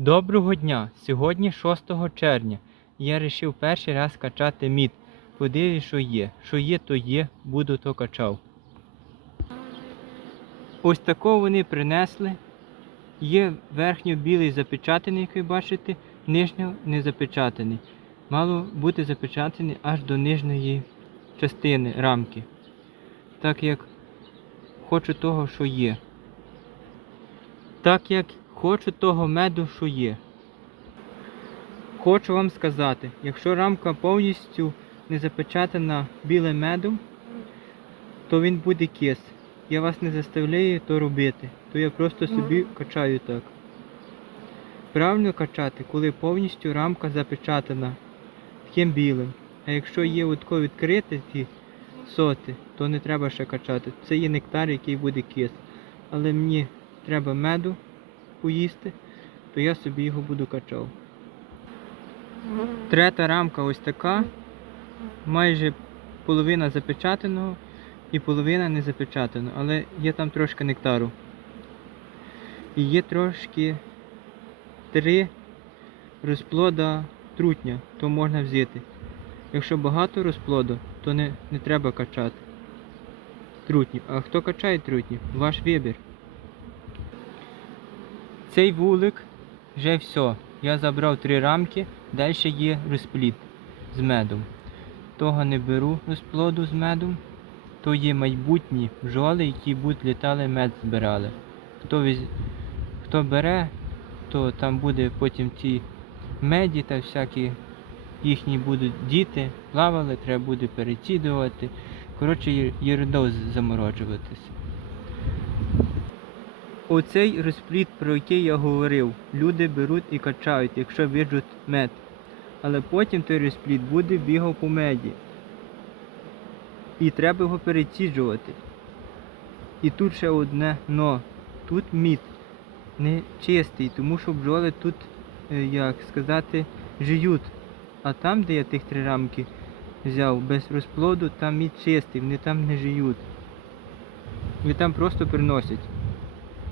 Доброго дня! Сьогодні 6 червня. Я вирішив перший раз качати мід. Подивись, що є. Що є, то є, буду то качав. Ось такого вони принесли. Є верхньо білий запечатаний, як ви бачите, нижньо не запечатаний. Мало бути запечатаний аж до нижньої частини рамки. Так як хочу того, що є. Так як хочу того меду, що є. Хочу вам сказати, якщо рамка повністю не запечатана білим медом, то він буде кис. Я вас не заставляю то робити, то я просто собі качаю так. Правильно качати, коли повністю рамка запечатана таким білим. А якщо є отко відкриті ті соти, то не треба ще качати. Це є нектар, який буде кис. Але мені треба меду поїсти, то я собі його буду качав. Третя рамка ось така, майже половина запечатаного і половина не запечатаного, але є там трошки нектару. І є трошки три розплода трутня, то можна взяти. Якщо багато розплоду, то не, не треба качати трутні. А хто качає трутні? Ваш вибір. Цей вулик вже все. Я забрав три рамки, далі є розплід з медом. Того не беру розплоду з медом. То є майбутні бджоли, які будуть літали мед збирали. Хто, віз... Хто бере, то там буде потім ті меді та всякі їхні будуть діти, плавали, треба буде перецідувати. Коротше, є- єрдов замороджуватися. Оцей розплід, про який я говорив, люди беруть і качають, якщо виджуть мед. Але потім той розплід буде бігав по меді. І треба його переціджувати. І тут ще одне но. Тут мід не чистий, тому що бджоли тут, е, як сказати, жиють. А там, де я тих три рамки взяв без розплоду, там мід чистий, вони там не жиють. Вони там просто приносять.